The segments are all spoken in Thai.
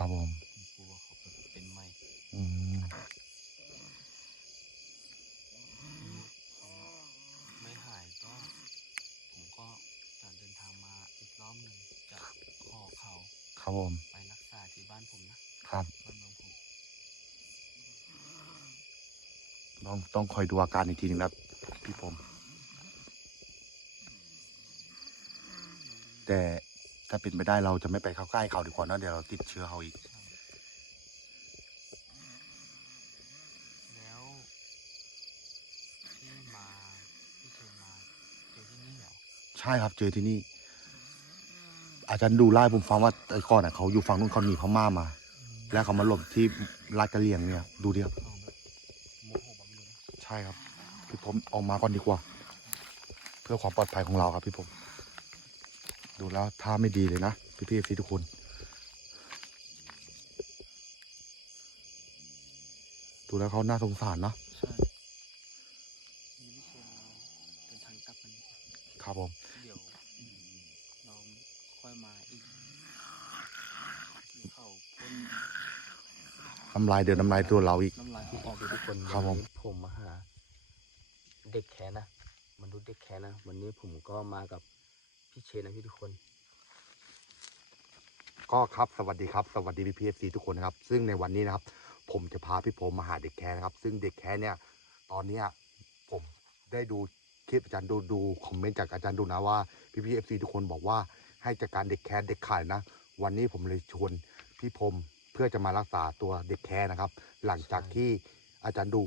ครับผมผมกลัวเขาเป็นไหมอืมเขาไม่หายก็ ผมก็จะเดินทางมาอีกรอบหนึ่งจะขอเขาครับผมไปรักษาที่บ้านผมนะครับบ้านเมืองผมต้องต้องคอยดูอาการอีกทีหนึงนะพี่ผม แต่ ถ้าเป็นไปได้เราจะไม่ไปเข้าใกล้เขาดีกว่าเนอะเดี๋ยวเราติดเชื้อเขาอีกใช่แล้วที่มาที่เคยมาเจอที่นี่เหรอใช่ครับเจอที่นี่ อาจารย์ดูไล่ผมฟังว่าแต่ก่อนอะเขาอยู่ฝั่งนู้นเขาหนีพม่ามา แล้วเขามาหลบที่ลาดกระเหลี่ยงเนี่ย ดูดิครับเขาแบบโมโหแบบนี้นะใช่ครับ พี่ผมออกมาก่อนดีกว่า เพื่อความปลอดภัยของเราครับพี่ผม ดูแล้วท่าไม่ดีเลยนะ พี่พี่พี่ทุกคนดูแล้วเขาน่าสงสารเนาะใช่นี่พี่เชนเดินทางกลับกันดีกว่าครับผมเดี๋ยวเราค่อยมาอีกเขาพ่นน้ำลายเดือดน้ำลายตัวเราอีกน้ำลายที่ออกทุกคนครับผมวันนี้ผมมาหา เด็กแค่นะมนุษย์เด็กแค่นะ วันนี้ผมก็มากับ พี่เชนนะพี่ทุกคน ก็ครับสวัสดีครับ สวัสดีพี่พีเอฟซีทุกคนนะครับ ซึ่งในวันนี้นะครับ ผมจะพาพี่ผมมาหาเด็กแค่นะครับ ซึ่งเด็กแค่เนี่ย ตอนเนี้ยผมได้ดูคลิปอาจารย์ดูดูคอมเมนต์จากอาจารย์ดูนะว่าพี่พีเอฟซีทุกคนบอกว่าให้จัดการเด็กแค่เด็กขายนะ วันนี้ผมเลยชวนพี่พรมเพื่อจะมารักษาตัวเด็กแค่นะครับ หลังจากที่อาจารย์ดู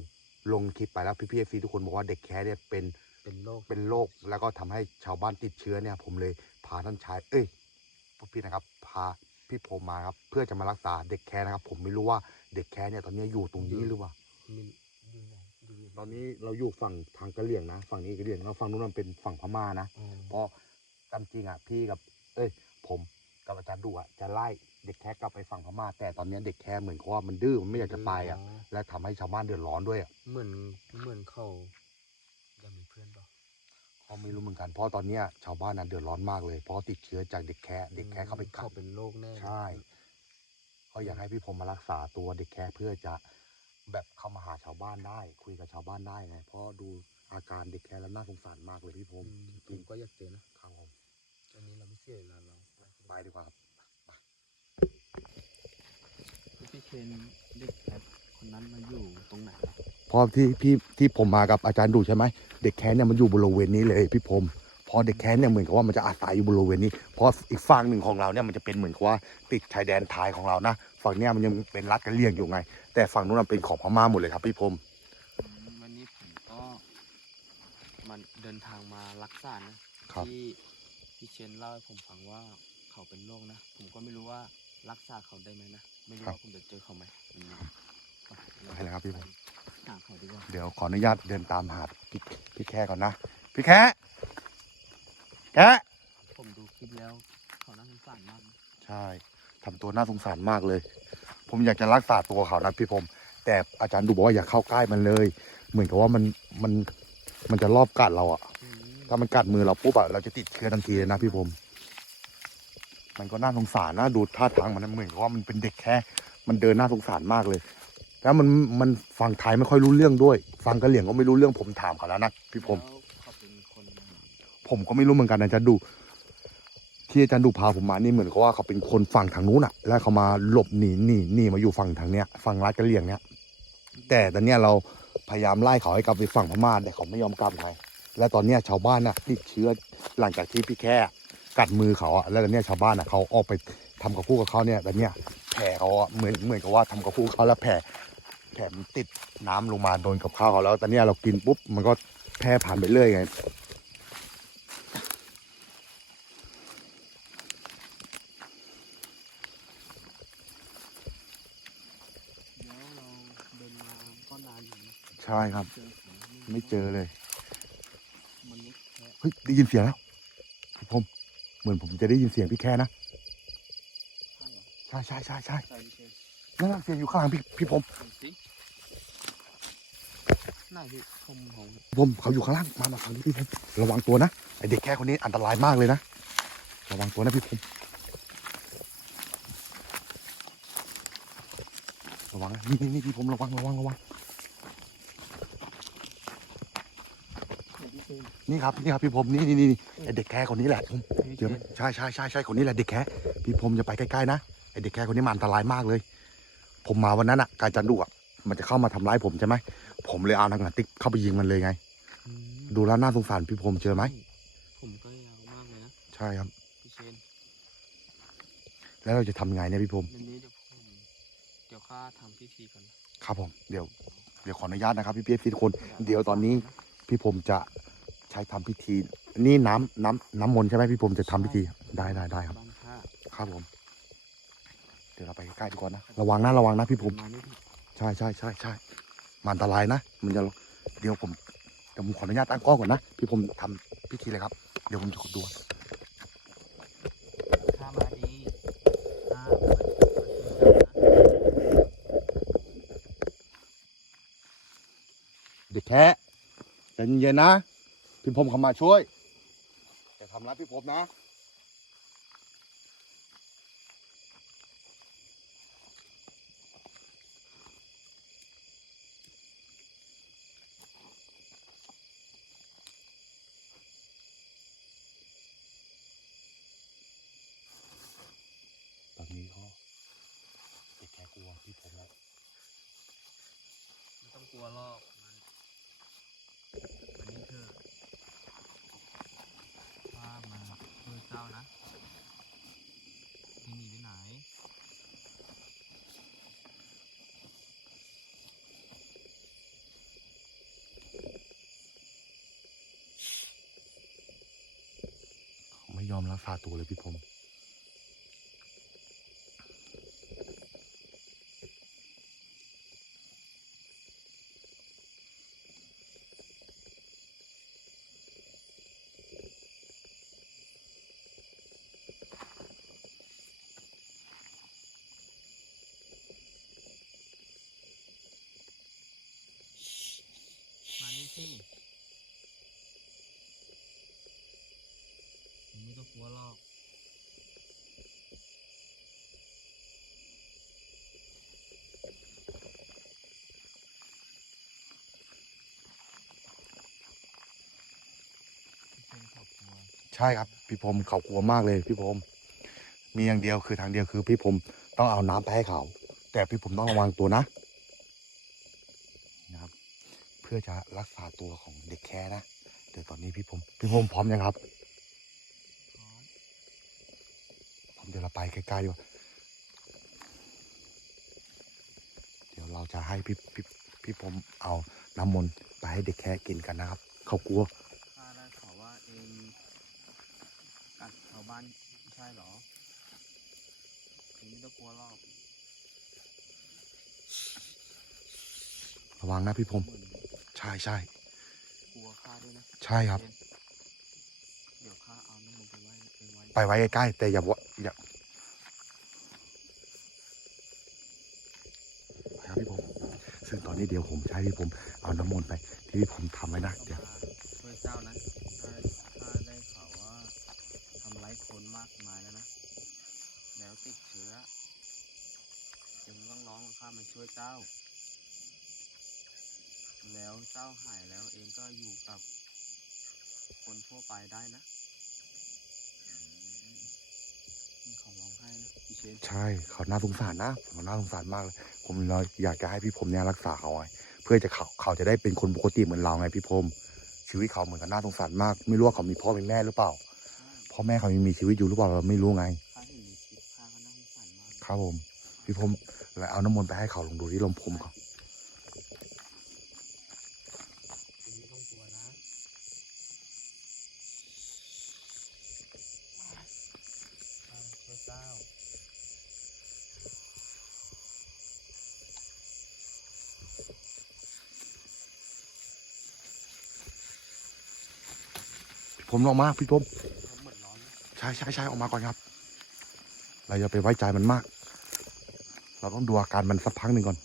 ลงคลิปไปแล้วพี่พีเอฟซีทุกคนบอกว่าเด็กแค่เนี่ยเป็น เป็นโรคเป็นโรคแล้วก็ทำให้ชาวบ้านติดเชื้อเนี่ย ผมเลยพาท่านชาย เอ้ยพวกพี่นะครับ พาพี่ผมมาครับ เพื่อจะมารักษาเด็กแค่นะครับ ผมไม่รู้ว่าเด็กแค่เนี่ยตอนนี้อยู่ตรงนี้หรือเปล่ามีดูไหนดูไหตอนนี้เราอยู่ฝั่งทางกะเหรี่ยงนะ ฝั่งนี้กะเหรี่ยงแล้วฝั่งนู้นมันเป็นฝั่งพม่านะอ๋อเพราะตามจริงอะพี่กับ เอ้ย ผมกับอาจารย์ดูอะจะไล่เด็กแค่กลับไปฝั่งพม่าแต่ตอนนี้เด็กแค่เหมือนกับว่ามันดื้อมันไม่อยากจะไปอะ และทำให้ชาวบ้านเดือดร้อนด้วยอะเหมือนเหมือนเขายังมีเพื่อนเปล่า เขาไม่รู้เหมือนกันเพราะตอนเนี้ยชาวบ้านนั้นเดือดร้อนมากเลย เพราะติดเชื้อจากเด็กแค่เด็กแค่เข้าไปกัเขาดเป็นโรคแน่ใช่ ก็อยากให้พี่ผมมารักษาตัวเด็กแค่เพื่อจะแบบเข้ามาหาชาวบ้านได้ คุยกับชาวบ้านได้ไง เพราะดูอาการเด็กแค่แล้วน่าสงสารมากเลยพี่ผอืมมผจริมงก็อยากเจอนะๆครับผมอันนี้เราไม่เสียเวลาเราไปดีกว่าครับ พี่เคนเด็กแคทคนนั้นมาอยู่ตรงไหนล่ะเพราะที่พี่ที่ผมมากับอาจารย์ดูใช่ไหมเด็กแค้นเนี่ยมันอยู่บริเวณนี้เลยพี่ผมเพอเด็กแค้นเนี่ยเหมือนกับว่ามันจะอาศัยอยู่บริเวณนี้เพราะอีกฝั่งหนึ่งของเราเนี่ยมันจะเป็นเหมือนกับว่าติดชายแดนไทยของเรานะฝั่งเนี้ยมันยังเป็นรัฐกันเลี่ยงอยู่ไง แต่ฝั่งนู้นมันเป็นของพม่าหมดเลยครับพี่ผมอืมวันนี้ผมก็มันเดินทางมารักษานะครับที่พี่เชนเล่าให้ผมฟังว่าเขาเป็นโรคนะ ผมก็ไม่รู้ว่ารักษาเขาได้ไหมนะไม่รู้ว่าผมจะเจอเขาไหมวันนี้ไปไปเลยครับพี่ผม หาเขาดีกว่าเดี๋ยวขออนุญาตเดินตามหาพี่พี่แค่ก่อนนะ พี่แค่แค่ผมดูคลิปแล้วเขาน่าสงสารมากนะใช่ทำตัวน่าสงสารมากเลย ผมอยากจะรักษาตัวเขานะพี่ผม แต่อาจารย์ดูบอกว่าอย่าเข้าใกล้มันเลย เหมือนกับว่ามันมันมันจะรอบกัดเราอะอืมถ้ามันกัดมือเราปุ๊บอะเราจะติดเชื้อทันทีเลยนะพี่ผม มันก็น่าสงสารนะดูท่าทางมันนะเหมือนกับว่ามันเป็นเด็กแค่ มันเดินน่าสงสารมากเลย แล้วมันมันฟังไทยไม่ค่อยรู้เรื่องด้วย ฟังกะเหลี่ยงก็ไม่รู้เรื่องผมถามเขาแล้วนะพี่ผมแล้วเขาเป็นคนผมก็ไม่รู้เหมือนกันนะอาจารย์ดู ที่อาจารย์ดูพาผมมานี่เหมือนกับว่าเขาเป็นคนฝั่งทางนู้นอะแล้วเขามาหลบหนีหนีหนีมาอยู่ฝั่งทางเนี้ยฝั่งรัฐกะเหลี่ยงเนี้ยแต่ตอนเนี้ยเราพยายามไล่เขาให้กลับไปฝั่งพม่าแต่เขาไม่ยอมกลับไงและตอนเนี้ยชาวบ้านน่ะติดเชื้อหลังจากที่พี่แค่กัดมือเขาอะแล้วตอนเนี้ยชาวบ้านน่ะเขาออกไปทำกับคู่กับเขาเนี่ยตอนเนี้ยแผลเขาอะเหมือนเหมือนกับว่าทำกับคู่กับเขาแล้วแผล แผลมันติดน้ำลงมาโดนกับข้าวเขาแล้วตอนนี้เรากินปุ๊บมันก็แพร่ผ่านไปเรื่อยไงแล้วเราเดินมาก็นนอยู่นะใช่ครับ ไม่เจอเลยเฮ้ยได้ยินเสียงแล้วพี่ผมเหมือนผมจะได้ยินเสียงพี่แค่นะใช่ใช่ใช่ใช่นั่นเสียงอยู่ข้างหลังพี่พี่ผมสิ ไหนพี่ผมของผมเขาอยู่ข้างล่างมามาฝั่งนี้พี่ผมระวังตัวนะไอเด็กแค่คนนี้อันตรายมากเลยนะระวังตัวนะพี่ผมวังนะนี่นี่นี่พี่ผมระวังระวังระวังนี่ครับนี่ครับพี่ผมนี่นี่นี่ไอเด็กแค่คนนี้แหละผมเจอไหมใช่ใช่ใช่ใช่คนนี้แหละเด็กแค่พี่ผมจะไปใกล้ๆนะไอเด็กแค่คนนี้มันอันตรายมากเลย ผมมาวันนั้นอะกายจันดุอะมันจะเข้ามาทำร้ายผมใช่ไหม ผมเลยเอาหนังกระติกเข้าไปยิงมันเลยไง อืมดูแล้วน่าสงสารพี่ผมเจอไหม ผมก็ยาวมากเลยนะใช่ครับ พี่เชนแล้วเราจะทำไงเนี่ยพี่ผมเดี๋ยวนี้เดี๋ยวผมเดี๋ยวข้าทำพิธีก่อนนะครับผม เดี๋ยว เดี๋ยวขออนุญาตนะครับพี่พีเอฟซีทุกคน เดี๋ยวตอนนี้พี่ผมจะใช้ทำพิธี นี่น้ำน้ำน้ำมนต์ใช่ไหมพี่ผมจะทำพิธี ได้ได้ได้ครับ บ้านข้าครับผม เดี๋ยวเราไปใกล้ๆดีกว่านะ ระวังนะระวังนะพี่ผม มานี่พี่ใช่ใช่ใช่ใช่ มันอันตรายนะ มันจะเดี๋ยวผมเดี๋ยวผมขออนุญาตตั้งกล้องก่อนนะ พี่ผมทำพิธีเลยครับ เดี๋ยวผมจะกดดู ข้ามาดีข้ามาช่วยเจ้านะเด็กแค่ใจเย็นๆนะ พี่ผมเข้ามาช่วยอย่าทำร้ายพี่ผมนะ ตอนนี้ก็เด็กแค่กลัวพี่ผมแล้ว ไม่ต้อง กลัวหรอกมันวันนี้เธอะข้ามาช่วยเจ้านะที่หนีไปไหนไม่ยอมรักษาตัวเลยพี่ผมม สิผมไม่ต้องกลัวหรอกพี่เป็นครอบครัวใช่ครับ พี่ผมเขากลัวมากเลยพี่ผมมีอย่างเดียวคือทางเดียวคือพี่ผมต้องเอาน้ำไปให้เขา แต่พี่ผมต้องระวังตัวนะ พื่อจะรักษาตัวของเด็กแค่นะเดี๋ยวตอนนี้พี่ผมพี่ผมพร้อมยังครับพร้อมผมเดี๋ยวเราไปใกล้ๆดีกว่าเดี๋ยวเราจะให้พี่พี่พี่ผมเอาน้ำมนต์ไปให้เด็กแค่กินกันนะครับ เขากลัวข้าได้ข่าวว่าเองกัดชาวบ้านไม่ใช่เหรอเองไม่ต้องกลัวหรอกระวังนะพี่ผมเหมือน ใช่ใช่กลัวข้าด้วยนะใช่ครับ เดี๋ยวข้าเอาน้ำมันต์ไปไว้ไปไว้ไปไว้ใกล้ๆแต่อย่าว่าอย่าไปครับพี่ผม ซึ่งตอนนี้เดี๋ยวผมจะให้พี่ผมเอาน้ำมนต์ไป ที่พี่ผมทำไว้นะต้องเดี๋ยวมาช่วยเจ้านะข้าข้าได้ข่าวว่าทำร้ายคนมากมายแล้วนะ แล้วติดเชื้อจึงต้องร้องของข้ามาช่วยเจ้า แล้วเจ้าหายแล้วเองก็อยู่กับคนทั่วไปได้นะอืมนี่เขาร้องไห้นะพี่เชนใช่เขาน่าสงสารนะเขาน่าสงสารมากเลยผมเลยอยากจะให้พี่ผมเนี่ยรักษาเขาไว้เพื่อจะเขาเขาจะได้เป็นคนปกติเหมือนเราไงพี่ผมชีวิตเขาเหมือนกันน่าสงสารมาก ไม่รู้ว่าเขามีพ่อมีแม่หรือเปล่าพ่อแม่เขายังมีชีวิตอยู่หรือเปล่าเราไม่รู้ไงข้าเห็นในคลิปข้าก็น่าสงสารมากครับผมพี่ผมเลยเอาน้ำมนต์ไปให้เขาลองดูที่ลมผมก่อน คุณไม่ต้องกลัวนะข้าช่วยเจ้า พี่ ผมลองมาพี่ผมเขาเหมือนร้อนนะใช่ใช่ใช่ออกมาก่อนครับ เราอย่าไปไว้ใจมันมาก เราต้องดูอาการมันสักพักหนึ่งก่อน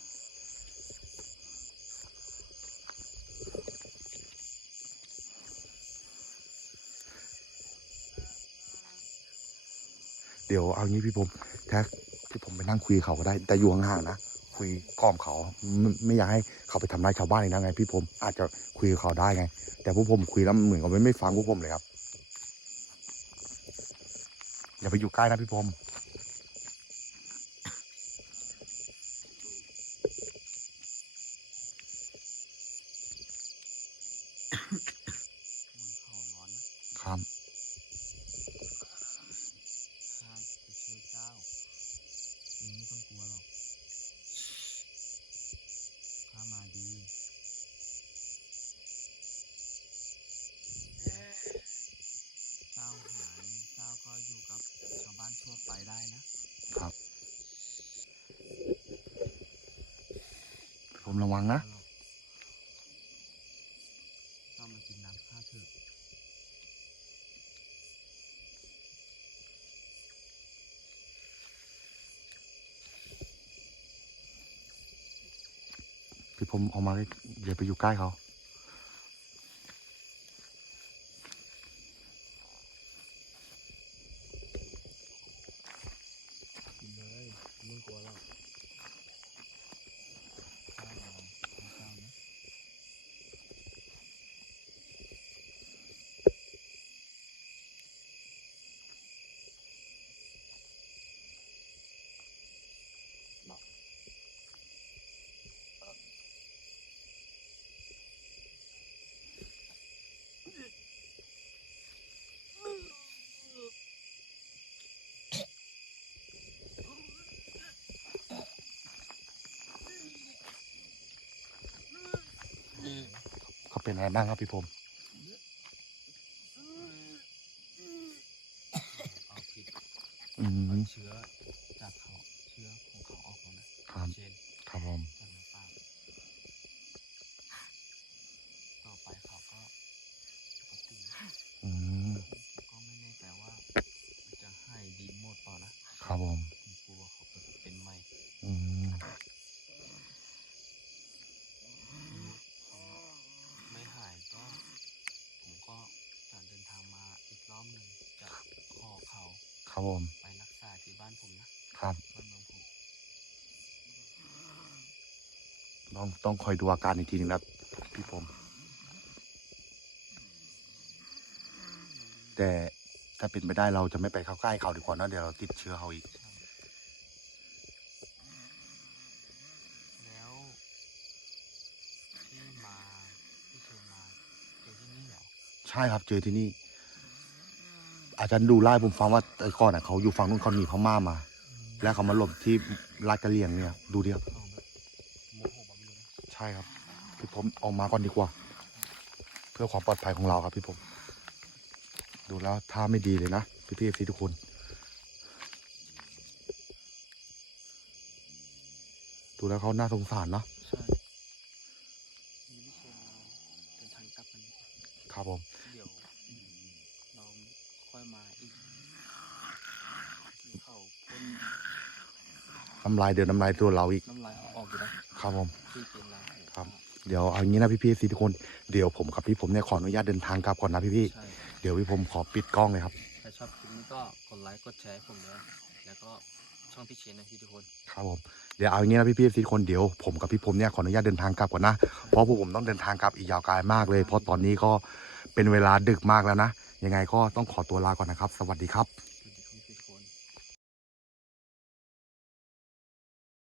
เดี๋ยวเอางี้พี่ผมแท็กพี่ผมไปนั่งคุยเขาก็ได้ แต่อยู่ห่างๆนะ คุยกล่อมเขาไม่ไม่อยากให้เขาไปทำร้ายชาวบ้านอีกนะไง พี่ผมอาจจะคุยกับเขาได้ไง แต่พวกผมคุยแล้วเหมือนกับไม่ไม่ฟังพวกผมเลยครับอย่าไปอยู่ใกล้นะพี่ผม เหมือนเขาร้อนนะครับ ข้าจะช่วยเจ้าเองไม่ต้องกลัวหรอกข้ามาดี เจ้าหายเจ้าก็อยู่กับชาวบ้านทั่วไปได้นะครับ ผมระวังนะ เจ้ามากินน้ำข้าเถอะ พี่ผมเอามาเลยอย่าไปอยู่ใกล้เขา กินเลยไม่กลัวหรอกข้ารอของเจ้านะ เขาเป็นอะไรบ้างครับพี่ผมเอาพิษอืมเชื้อจากเขาเชื้อของเขาออกแล้วนะครับ เช่น ครับผม จากในปากต่อไปเขาก็ปกติ อืม ก็ไม่แน่ใจว่ามันจะให้ดีหมดเปล่านะครับ ผม ผมกลัวเขาจะเป็นใหม่ อืม เขาไม่หายก็ ผมก็จะเดินทางมาอีกรอบหนึ่งจะขอเขา ครับผม ไปรักษาที่บ้านผมนะครับ บ้านเมืองผมต้องต้องคอยดูอาการอีกทีหนึงนะพี่ผม แต่ถ้าเป็นไปได้เราจะไม่ไปเข้าใกล้เขาดีกว่านะเดี๋ยวเราติดเชื้อเขาอีก ใช่แล้วที่มาที่เชิญมาเจอที่นี่เหรอใช่ครับเจอที่นี่ อาจารย์ดูไล่ผมฟังว่าแต่ก่อนอะเขาอยู่ฝั่งนู้นเขาหนีพม่ามา แล้วเขามาหลบที่ลาดกระเลียงเนี่ย ดูดิครับเขาแบบโมโหแบบนี้เลยใช่ครับพี่ผมออกมาก่อนดีกว่า เพื่อความปลอดภัยของเราครับพี่ผม ดูแล้วท่าไม่ดีเลยนะพี่พี่ซีทุกคนดูแล้วเขาน่าสงสารเนาะ น้ำลายเดินน้ำลายตัวเราอีกน้ำลายเอาออกอยู่นะครับผมที่เจนลาครับเดี๋ยวเอางี้นะพี่พี่ซีทุกคนเดี๋ยวผมกับพี่ผมเนี่ยขออนุญาตเดินทางกลับก่อนนะพี่พี่ใช่เดี๋ยวพี่ผมขอปิดกล้องเลยครับถ้าชอบคลิปนี้ก็กดไลค์กดแชร์ให้ผมด้วยแล้วก็ช่องพี่เชนนะพี่ทุกคนครับผมเดี๋ยวเอาอย่างนี้นะพี่พี่ซีทุกคนเดี๋ยวผมกับพี่ผมเนี่ยขออนุญาตเดินทางกลับก่อนนะเพราะพวกผมต้องเดินทางกลับอีกยาวไกลมากเลย เพราะตอนนี้ก็เป็นเวลาดึกมากแล้วนะยังไงก็ต้องขอตัวลาก่อนนะครับ สวัสดีครับ